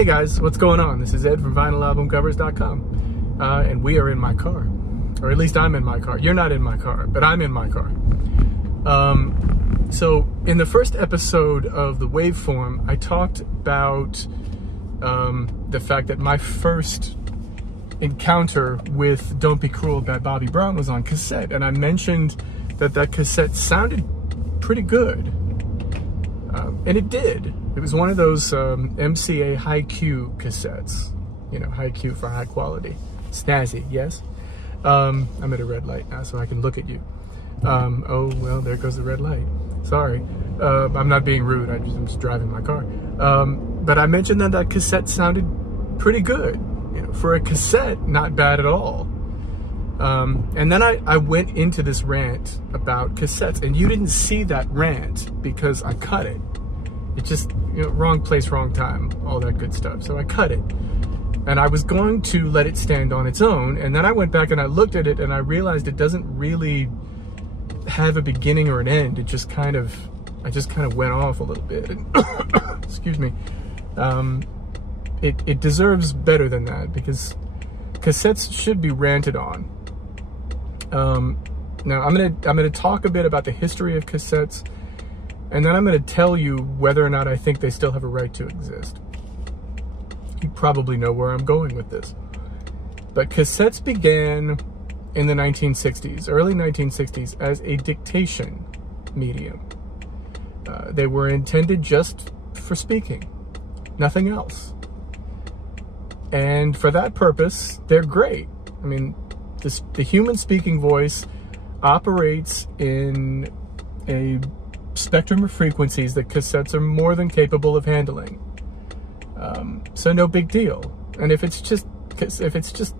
Hey guys, what's going on? This is Ed from VinylAlbumCovers.com, and we are in my car, or at least I'm in my car. You're not in my car, but I'm in my car. So in the first episode of the Waveform, I talked about the fact that my first encounter with Don't Be Cruel by Bobby Brown was on cassette, and I mentioned that that cassette sounded pretty good, and it did. It was one of those MCA high Q cassettes, you know, high Q for high quality. Snazzy, yes? I'm at a red light now, so I can look at you. Oh, well, there goes the red light. Sorry. I'm not being rude, I'm just driving my car. But I mentioned that that cassette sounded pretty good. You know, for a cassette, not bad at all. And then I went into this rant about cassettes, and you didn't see that rant because I cut it. It just, you know, wrong place, wrong time, all that good stuff. So I cut it. And I was going to let it stand on its own, and then I went back and I looked at it and I realized it doesn't really have a beginning or an end. It just kind of, I just kind of went off a little bit. And excuse me. It deserves better than that, because cassettes should be ranted on. Now I'm gonna talk a bit about the history of cassettes, and then I'm gonna tell you whether or not I think they still have a right to exist. You probably know where I'm going with this. But cassettes began in the 1960s, early 1960s, as a dictation medium. They were intended just for speaking, nothing else. And for that purpose, they're great. I mean, the human speaking voice operates in a spectrum of frequencies that cassettes are more than capable of handling. So no big deal. And if it's just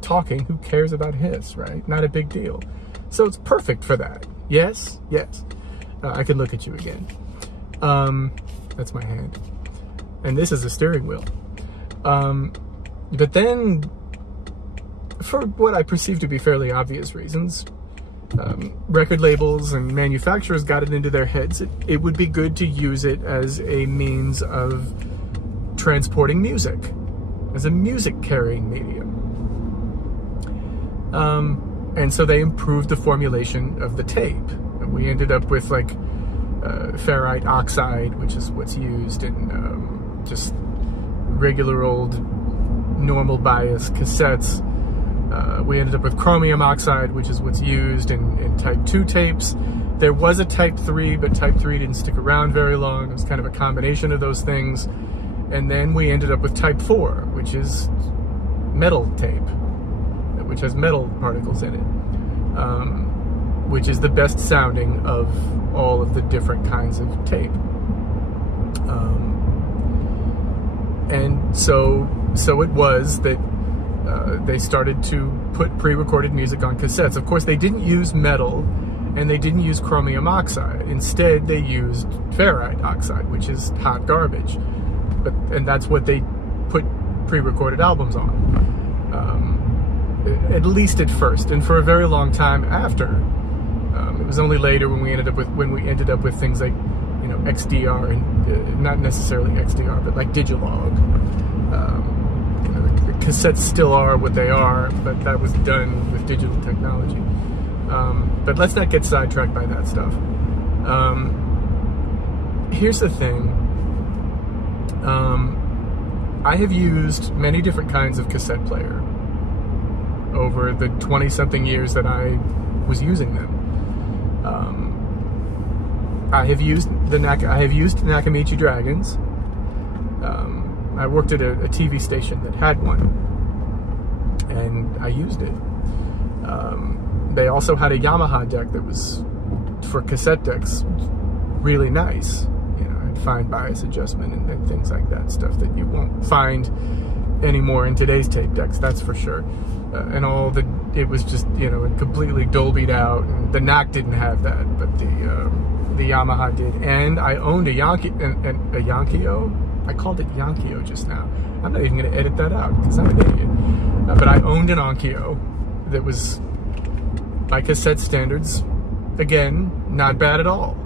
talking, who cares about hiss, right? Not a big deal. So it's perfect for that. Yes, yes. I can look at you again. That's my hand. And this is a steering wheel. But then, for what I perceive to be fairly obvious reasons, record labels and manufacturers got it into their heads. It would be good to use it as a means of transporting music, as a music carrying medium. And so they improved the formulation of the tape. And we ended up with like ferrite oxide, which is what's used in just regular old normal bias cassettes. We ended up with chromium oxide, which is what's used in Type 2 tapes. There was a Type 3, but Type 3 didn't stick around very long. It was kind of a combination of those things. And then we ended up with Type 4, which is metal tape, which has metal particles in it, which is the best sounding of all of the different kinds of tape. And so it was that they started to put pre-recorded music on cassettes. Of course, they didn't use metal, and they didn't use chromium oxide. Instead, they used ferrite oxide, which is hot garbage. And that's what they put pre-recorded albums on, at least at first, and for a very long time after. It was only later when we ended up with things like, you know, XDR, and not necessarily XDR, but like Digilog. You know, the cassettes still are what they are, but that was done with digital technology. But let's not get sidetracked by that stuff. Here's the thing. I have used many different kinds of cassette player over the 20-something years that I was using them. I have used Nakamichi Dragons. I worked at a TV station that had one, and I used it. They also had a Yamaha deck that was, for cassette decks, really nice. Fine bias adjustment and things like that, stuff that you won't find anymore in today's tape decks, that's for sure. And it was just, you know, completely Dolby'd out. And the NAC didn't have that, but the Yamaha did. And I owned a Yankeo. I called it Yankeo just now. I'm not even going to edit that out because I'm an idiot. But I owned an Onkyo that was, by cassette standards, again, not bad at all.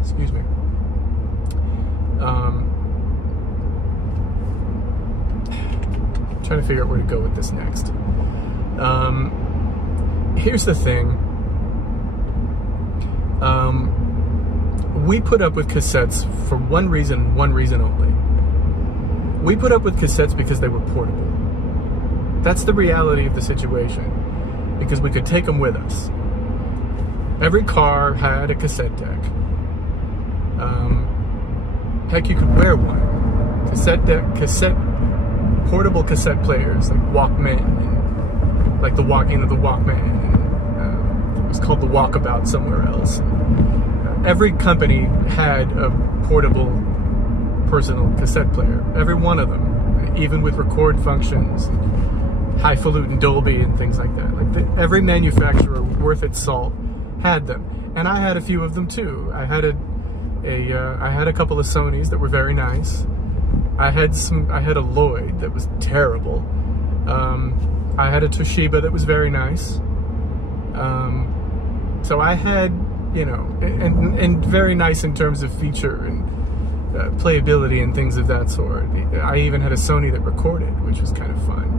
Excuse me. trying to figure out where to go with this next. Here's the thing. We put up with cassettes for one reason only. We put up with cassettes because they were portable. That's the reality of the situation, because we could take them with us. Every car had a cassette deck. Heck, you could wear one. Cassette deck, portable cassette players, like Walkman, and like the Walkman. It was called the Walkabout somewhere else. Every company had a portable personal cassette player. Every one of them, even with record functions, highfalutin Dolby and things like that. Like every manufacturer worth its salt had them, and I had a few of them too. I had a couple of Sonys that were very nice. I had a Lloyd that was terrible. I had a Toshiba that was very nice. So I had, you know, and very nice in terms of feature and playability and things of that sort. I even had a Sony that recorded, which was kind of fun.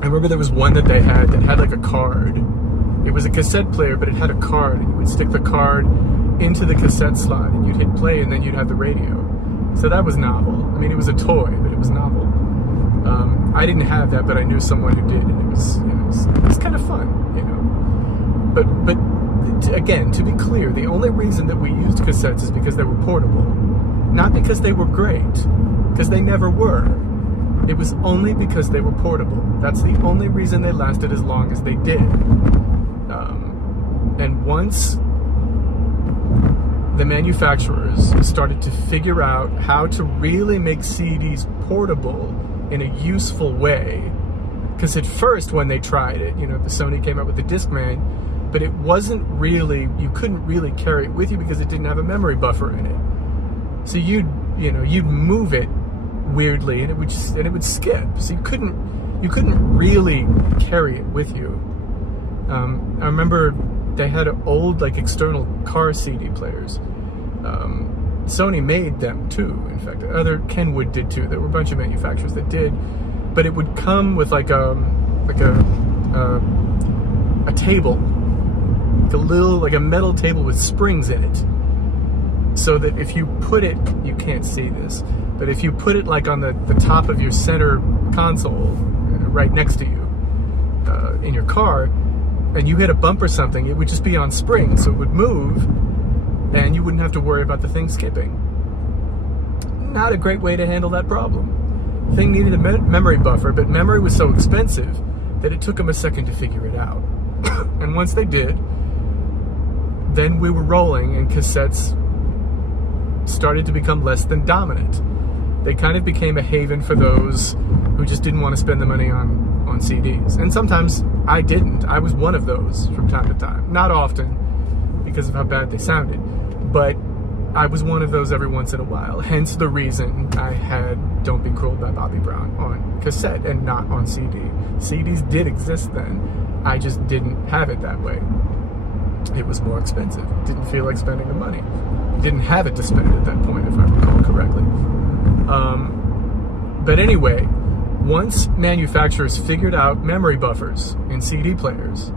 I remember there was one that they had that had like a card. It was a cassette player, but it had a card. You would stick the card into the cassette slot, and you'd hit play, and then you'd have the radio. So that was novel. I mean, it was a toy, but it was novel. I didn't have that, but I knew someone who did, and it was kind of fun, you know. But again, to be clear, the only reason that we used cassettes is because they were portable, not because they were great, because they never were. It was only because they were portable. That's the only reason they lasted as long as they did. And once the manufacturers started to figure out how to really make CDs portable in a useful way, because at first when they tried it, you know, the Sony came out with the Discman, but it wasn't really, you couldn't really carry it with you because it didn't have a memory buffer in it. So you'd move it weirdly, and it would skip. So you couldn't really carry it with you. I remember they had old, like, external car CD players. Sony made them too. In fact, Kenwood did too. There were a bunch of manufacturers that did, but it would come with like a table, like a metal table with springs in it, so that if you put it, you can't see this, but if you put it like on the top of your center console, right next to you, in your car, and you hit a bump or something, it would just be on springs, so it would move, and you wouldn't have to worry about the thing skipping. Not a great way to handle that problem. Thing needed a memory buffer, but memory was so expensive that it took them a second to figure it out. And once they did, then we were rolling, and cassettes started to become less than dominant. They kind of became a haven for those who just didn't want to spend the money on CDs. And sometimes I didn't. I was one of those from time to time. Not often, because of how bad they sounded, but I was one of those every once in a while. Hence the reason I had Don't Be Cruel by Bobby Brown on cassette and not on CD. CDs did exist then. I just didn't have it that way. It was more expensive. Didn't feel like spending the money. Didn't have it to spend at that point, if I recall correctly. But anyway, once manufacturers figured out memory buffers in CD players,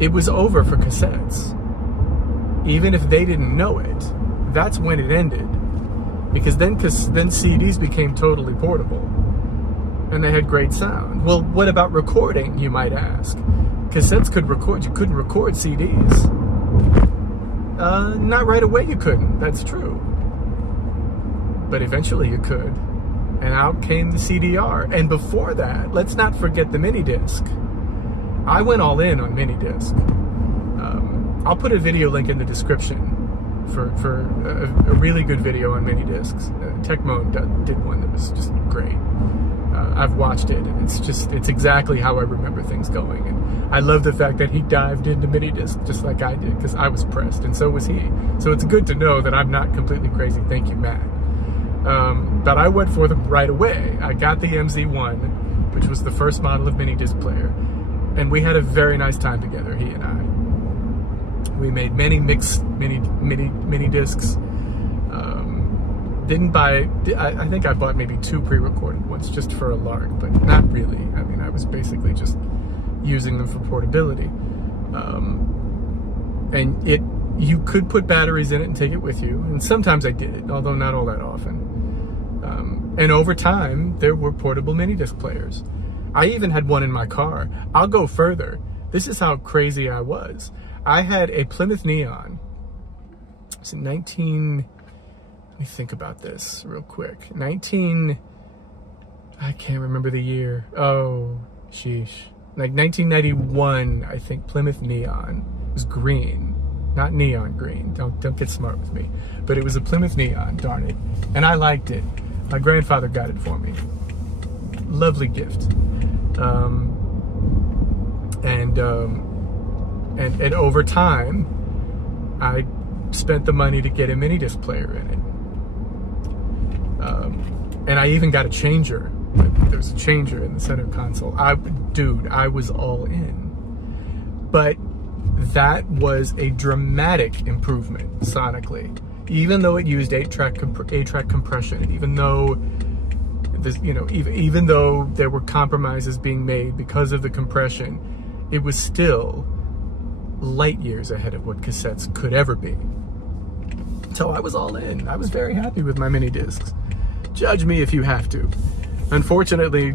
it was over for cassettes. Even if they didn't know it, that's when it ended. Because then CDs became totally portable, and they had great sound. Well, what about recording, you might ask? Cassettes could record, you couldn't record CDs. Not right away you couldn't, that's true. But eventually you could. And out came the CDR. And before that, let's not forget the Minidisc. I went all in on Minidisc. I'll put a video link in the description for a really good video on Minidiscs. Techmoan did one that was just great. I've watched it, and it's exactly how I remember things going. And I love the fact that he dived into Minidisc just like I did, because I was pressed, and so was he. So it's good to know that I'm not completely crazy. Thank you, Matt. But I went for them right away. I got the MZ1, which was the first model of Minidisc player, and we had a very nice time together, he and I. We made many mixed mini discs. Didn't buy, I think I bought maybe 2 pre-recorded ones just for a lark, but not really. I mean, I was basically just using them for portability. And you could put batteries in it and take it with you, and sometimes I did, although not all that often. And over time, there were portable Minidisc players. I even had one in my car. I'll go further. This is how crazy I was. I had a Plymouth Neon. It's in let me think about this real quick. I can't remember the year. Oh, sheesh. Like 1991, I think, Plymouth Neon. It was green, not neon green. Don't get smart with me. But it was a Plymouth Neon, darn it. And I liked it. My grandfather got it for me. Lovely gift. And over time, I spent the money to get a Minidisc player in it. And I even got a changer. There was a changer in the center console. Dude, I was all in. But that was a dramatic improvement sonically. Even though it used 8-track compression, and even though this, even though there were compromises being made because of the compression, it was still light years ahead of what cassettes could ever be. So I was all in. I was very happy with my Minidiscs. Judge me if you have to. Unfortunately,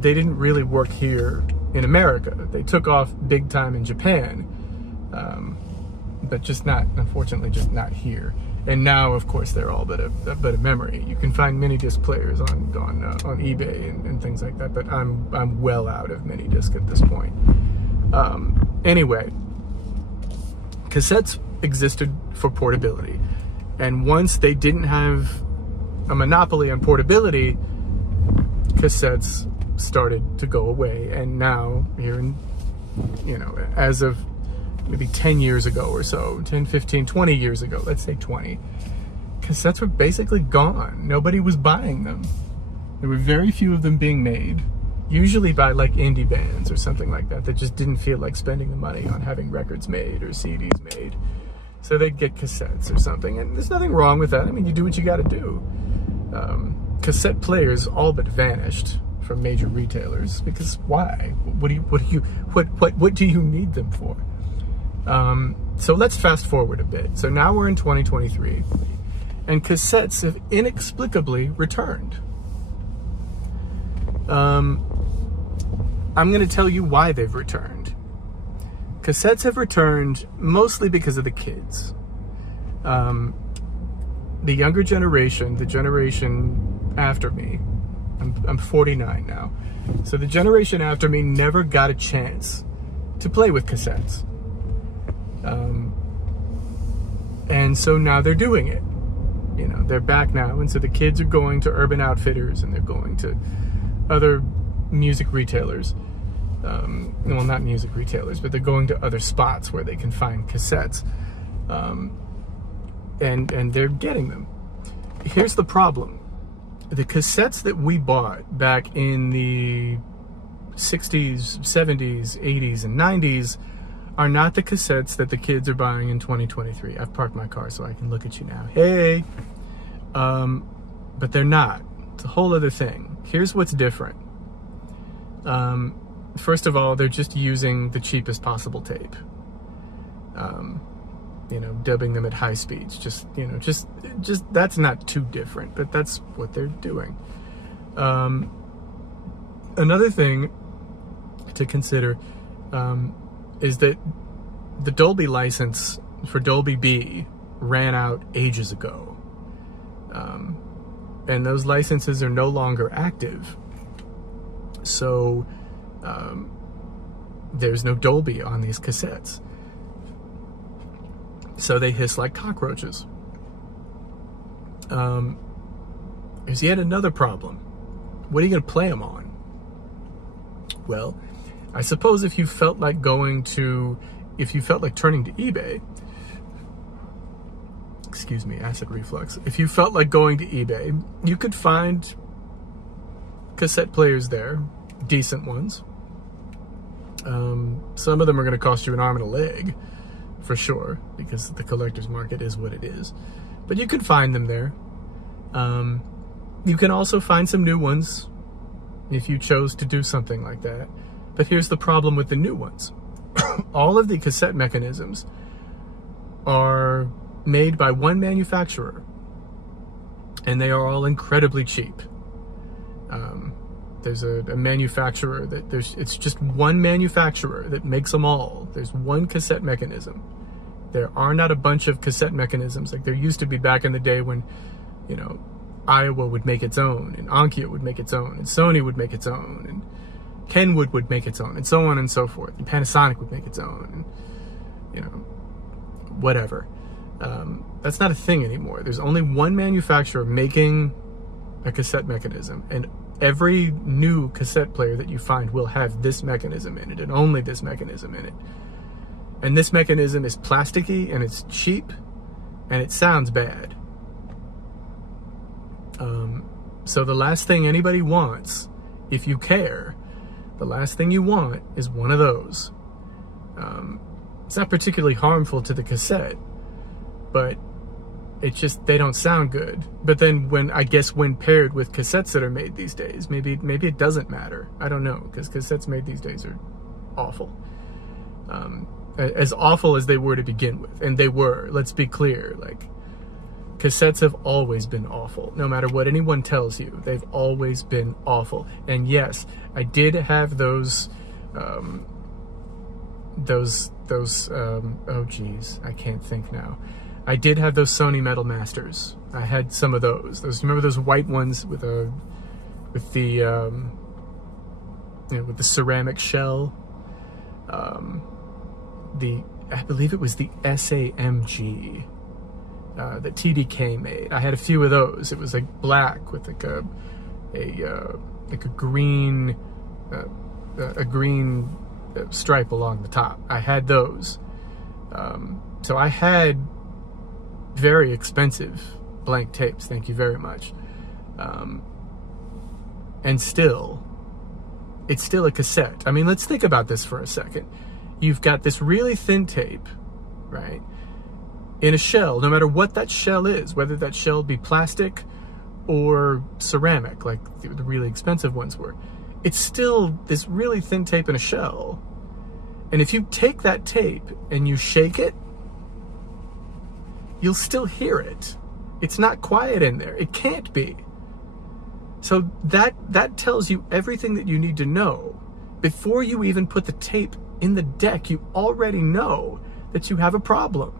they didn't really work here in America. They took off big time in Japan, but unfortunately, just not here. And now, of course, they're all but a memory. You can find Minidisc players on eBay and things like that, but I'm well out of Minidisc at this point. Anyway, cassettes existed for portability, and once they didn't have a monopoly on portability, cassettes started to go away. And now, here in, as of maybe 10 years ago or so, 10, 15, 20 years ago, let's say 20, cassettes were basically gone. Nobody was buying them. There were very few of them being made, usually by like indie bands or something like that just didn't feel like spending the money on having records made or CDs made. So they'd get cassettes or something, and there's nothing wrong with that. I mean, you do what you gotta do. Cassette players all but vanished from major retailers, because why? What do you need them for? So let's fast forward a bit. So now we're in 2023, and cassettes have inexplicably returned. I'm going to tell you why they've returned. Cassettes have returned mostly because of the kids. The younger generation, the generation after me, I'm 49 now, so the generation after me never got a chance to play with cassettes. And so now they're doing it. They're back now, and so the kids are going to Urban Outfitters, and they're going to other music retailers. Well, not music retailers, but they're going to other spots where they can find cassettes. And they're getting them. Here's the problem. The cassettes that we bought back in the 60s, 70s, 80s, and 90s are not the cassettes that the kids are buying in 2023. I've parked my car so I can look at you now. Hey! But they're not. It's a whole other thing. Here's what's different. First of all, they're just using the cheapest possible tape. Dubbing them at high speeds. Just that's not too different, but that's what they're doing. Another thing to consider is that the Dolby license for Dolby B ran out ages ago. And those licenses are no longer active. So there's no Dolby on these cassettes. So they hiss like cockroaches. There's yet another problem. What are you going to play them on? Well, I suppose if you felt like turning to eBay, excuse me, acid reflux. If you felt like going to eBay, you could find cassette players there, decent ones. Some of them are going to cost you an arm and a leg, for sure, because the collector's market is what it is. But you can find them there. You can also find some new ones if you chose to do something like that. But here's the problem with the new ones. All of the cassette mechanisms are made by one manufacturer, and they are all incredibly cheap. There's a manufacturer that it's just one manufacturer that makes them all. There's one cassette mechanism. There are not a bunch of cassette mechanisms like there used to be back in the day when, you know, Iowa would make its own, and Onkyo would make its own, and Sony would make its own, and Kenwood would make its own, and so on and so forth. And Panasonic would make its own, and, you know, whatever. That's not a thing anymore. There's only one manufacturer making a cassette mechanism, and every new cassette player that you find will have this mechanism in it, and only this mechanism in it. And this mechanism is plasticky, and it's cheap, and it sounds bad. So the last thing anybody wants, if you care, the last thing you want is one of those. It's not particularly harmful to the cassette, but it's just, they don't sound good. But then when paired with cassettes that are made these days, maybe it doesn't matter. I don't know, because cassettes made these days are awful. As awful as they were to begin with. And they were, let's be clear, like, cassettes have always been awful. No matter what anyone tells you, they've always been awful. And yes, I did have those oh geez, I can't think now. I did have those Sony Metal Masters. I had some of those. Remember those white ones with the ceramic shell? I believe it was the SAMG that TDK made. I had a few of those. It was like black with like a green stripe along the top. I had those. So I had very expensive blank tapes, thank you very much. And still, it's still a cassette. I mean, let's think about this for a second. You've got this really thin tape, right, in a shell, no matter what that shell is, whether that shell be plastic or ceramic, like the really expensive ones were. It's still this really thin tape in a shell. And if you take that tape and you shake it, you'll still hear it. It's not quiet in there. It can't be. So that tells you everything that you need to know. Before you even put the tape in the deck, you already know that you have a problem.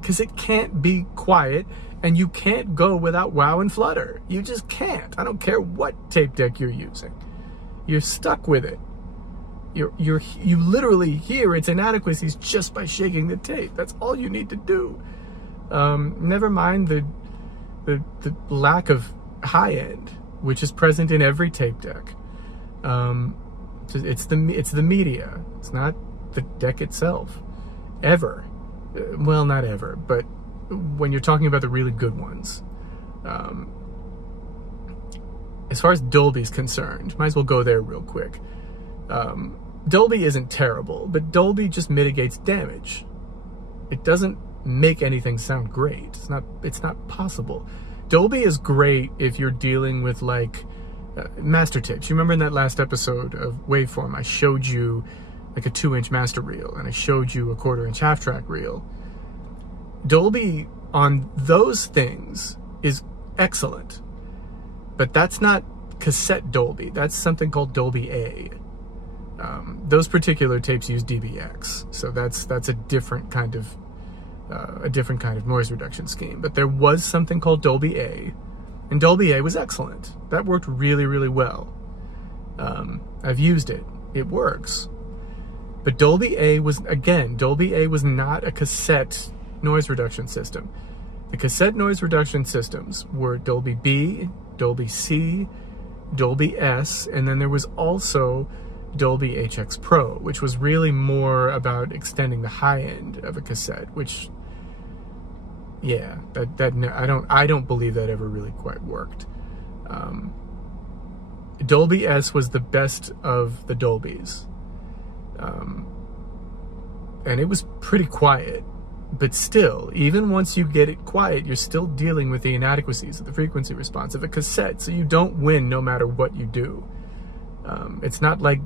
Because it can't be quiet, and you can't go without wow and flutter. You just can't. I don't care what tape deck you're using. You're stuck with it. You literally hear its inadequacies just by shaking the tape. That's all you need to do. Never mind the lack of high end, which is present in every tape deck. It's the media. It's not the deck itself. Ever. Well, not ever, but when you're talking about the really good ones. As far as Dolby's concerned, might as well go there real quick. Dolby isn't terrible, but Dolby just mitigates damage. It doesn't make anything sound great. It's not possible. Dolby is great if you're dealing with like master tapes. You remember in that last episode of Waveform, I showed you like a 2-inch master reel, and I showed you a 1/4-inch half-track reel. Dolby on those things is excellent, but that's not cassette Dolby. That's something called Dolby A. Those particular tapes use DBX, so that's a different kind of noise reduction scheme. But there was something called Dolby A, and Dolby A was excellent. That worked really, really well. I've used it. It works. But Dolby A was not a cassette noise reduction system. The cassette noise reduction systems were Dolby B, Dolby C, Dolby S, and then there was also Dolby HX Pro, which was really more about extending the high end of a cassette, which, yeah, I don't believe that ever really quite worked. Dolby S was the best of the Dolbys. And it was pretty quiet. But still, even once you get it quiet, you're still dealing with the inadequacies of the frequency response of a cassette, so you don't win no matter what you do. It's not like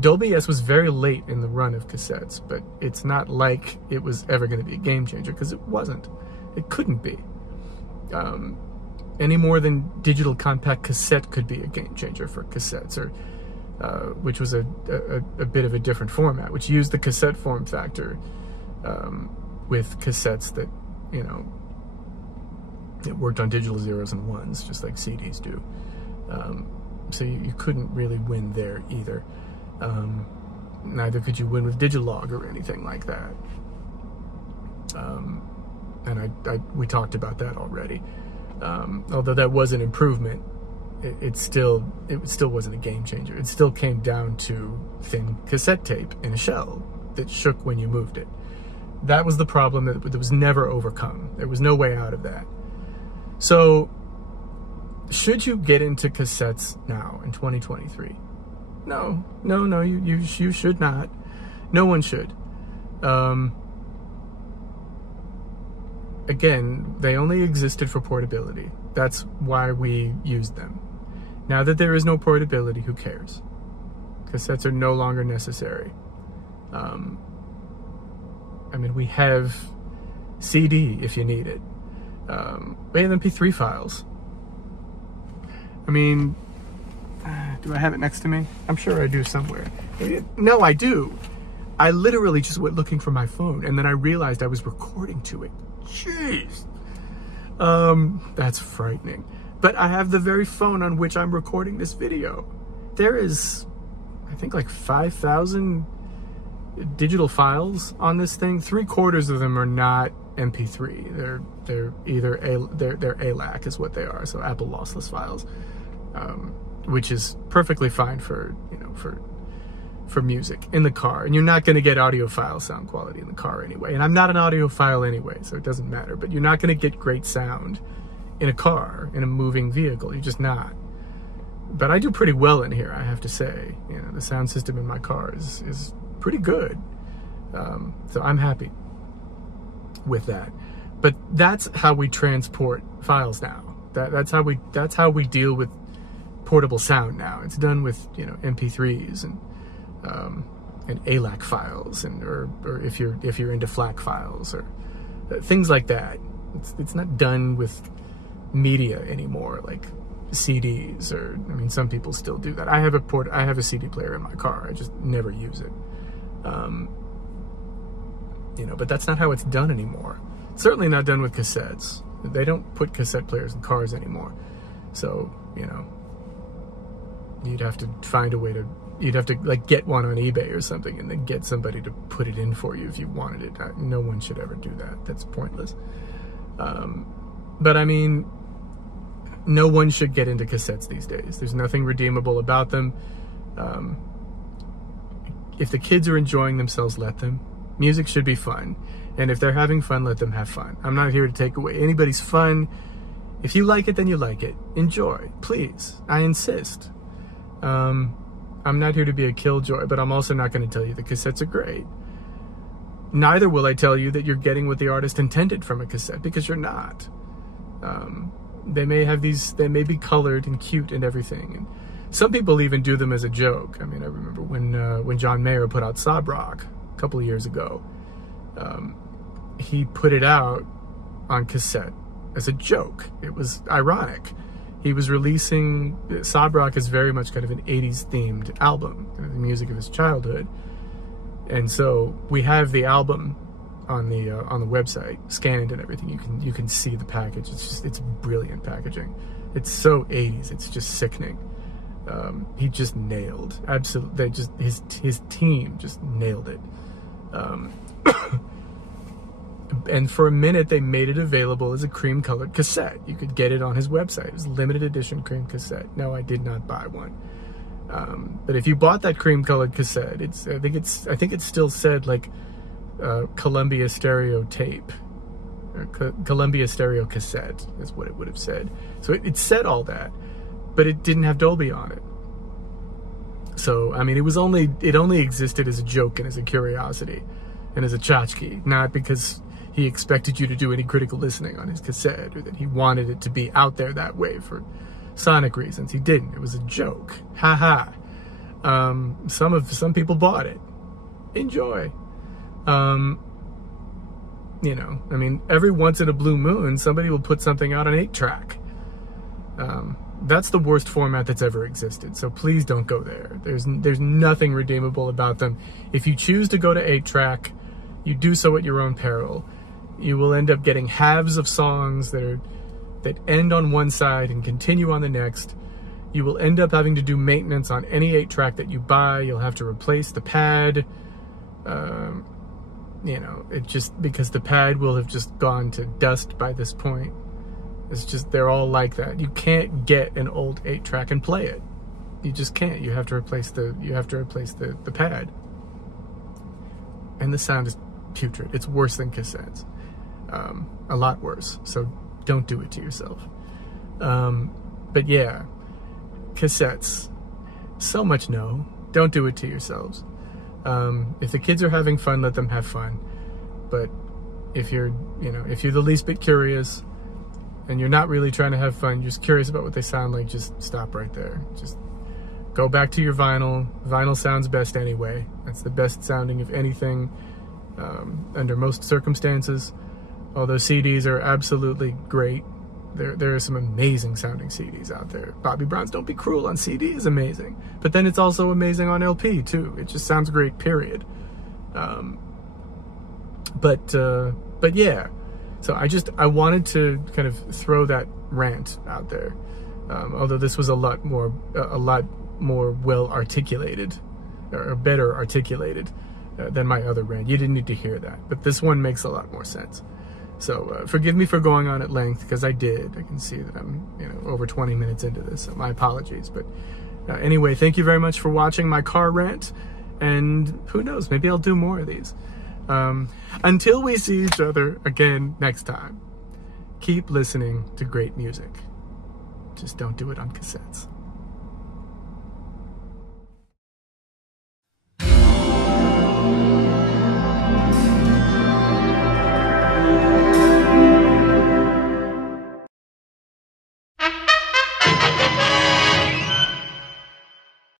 Dolby S was very late in the run of cassettes, but it's not like it was ever going to be a game changer, because it wasn't. It couldn't be. Any more than digital compact cassette could be a game changer for cassettes, or which was a bit of a different format, which used the cassette form factor with cassettes that, you know, it worked on digital zeros and ones, just like CDs do. So you couldn't really win there either. Neither could you win with Digilog or anything like that. And we talked about that already. Although that was an improvement, it still wasn't a game changer. It still came down to thin cassette tape in a shell that shook when you moved it. That was the problem that was never overcome. There was no way out of that. So, should you get into cassettes now in 2023? No, you should not. No one should. Again, they only existed for portability. That's why we used them. Now that there is no portability, who cares? Cassettes are no longer necessary. I mean, we have CD if you need it. We have MP3 files. I mean, do I have it next to me? I'm sure I do somewhere. No, I do. I literally just went looking for my phone, and then I realized I was recording to it. Jeez. That's frightening. But I have the very phone on which I'm recording this video. There is, I think, like 5,000 digital files on this thing. 3/4 of them are not MP3. They're either they're ALAC is what they are, so Apple lossless files, which is perfectly fine for, you know, for music in the car. And you're not going to get audiophile sound quality in the car anyway. And I'm not an audiophile anyway, so it doesn't matter. But you're not going to get great sound in a car, in a moving vehicle. You're just not. But I do pretty well in here, I have to say. You know, the sound system in my car is pretty good. So I'm happy with that. But that's how we transport files now. That's how we deal with portable sound now. It's done with, you know, MP3s and ALAC files, and or if you're into FLAC files or things like that. It's not done with media anymore, like CDs, or, I mean, some people still do that. I have a CD player in my car. I just never use it. You know, but that's not how it's done anymore. It's certainly not done with cassettes. They don't put cassette players in cars anymore. So, you know, you'd have to find a way to, you'd have to like get one on eBay or something and then get somebody to put it in for you if you wanted it. No one should ever do that. That's pointless. But I mean, no one should get into cassettes these days. There's nothing redeemable about them. If the kids are enjoying themselves, let them. Music should be fun. And if they're having fun, let them have fun. I'm not here to take away anybody's fun. If you like it, then you like it. Enjoy, please. I insist. I'm not here to be a killjoy, but I'm also not going to tell you the cassettes are great. Neither will I tell you that you're getting what the artist intended from a cassette, because you're not. They may have they may be colored and cute and everything. And some people even do them as a joke. I mean, I remember when John Mayer put out Sob Rock a couple of years ago. He put it out on cassette as a joke. It was ironic. He was releasing, Sob Rock is very much kind of an 80s themed album, kind of the music of his childhood. And so we have the album on the website, scanned and everything. You can see the package. It's brilliant packaging. It's so 80s. It's just sickening. He just nailed, absolutely. His team just nailed it. And for a minute, they made it available as a cream-colored cassette. You could get it on his website. It was a limited edition cream cassette. No, I did not buy one. But if you bought that cream-colored cassette, I think it still said like Columbia stereo tape, or Columbia stereo cassette is what it would have said. So it said all that, but it didn't have Dolby on it. So I mean, it only existed as a joke and as a curiosity and as a tchotchke, not because he expected you to do any critical listening on his cassette, or that he wanted it to be out there that way for sonic reasons. He didn't. It was a joke. Ha ha. Some people bought it. Enjoy. You know, I mean, every once in a blue moon, somebody will put something out on 8-track. That's the worst format that's ever existed. So please don't go there. There's nothing redeemable about them. If you choose to go to 8-track, you do so at your own peril. You will end up getting halves of songs that end on one side and continue on the next. You will end up having to do maintenance on any 8-track that you buy. You'll have to replace the pad. You know, it just, because the pad will have just gone to dust by this point. It's just, they're all like that. You can't get an old 8-track and play it. You just can't. You have to replace the pad. And the sound is putrid. It's worse than cassettes. A lot worse. So don't do it to yourself. But yeah, cassettes. So much no. Don't do it to yourselves. If the kids are having fun, let them have fun. But if you're the least bit curious and you're not really trying to have fun, you're just curious about what they sound like, just stop right there. Just go back to your vinyl. Vinyl sounds best anyway. That's the best sounding of anything, under most circumstances. Although CDs are absolutely great. There are some amazing sounding CDs out there. Bobby Brown's Don't Be Cruel on CD is amazing. But then it's also amazing on LP too. It just sounds great, period. But yeah. So I wanted to kind of throw that rant out there. Although this was a lot more well articulated, or better articulated than my other rant. You didn't need to hear that. But this one makes a lot more sense. So forgive me for going on at length, because I did. I can see that I'm over 20 minutes into this, so my apologies. But anyway, thank you very much for watching my car rant, and who knows, maybe I'll do more of these. Until we see each other again next time, keep listening to great music. Just don't do it on cassettes.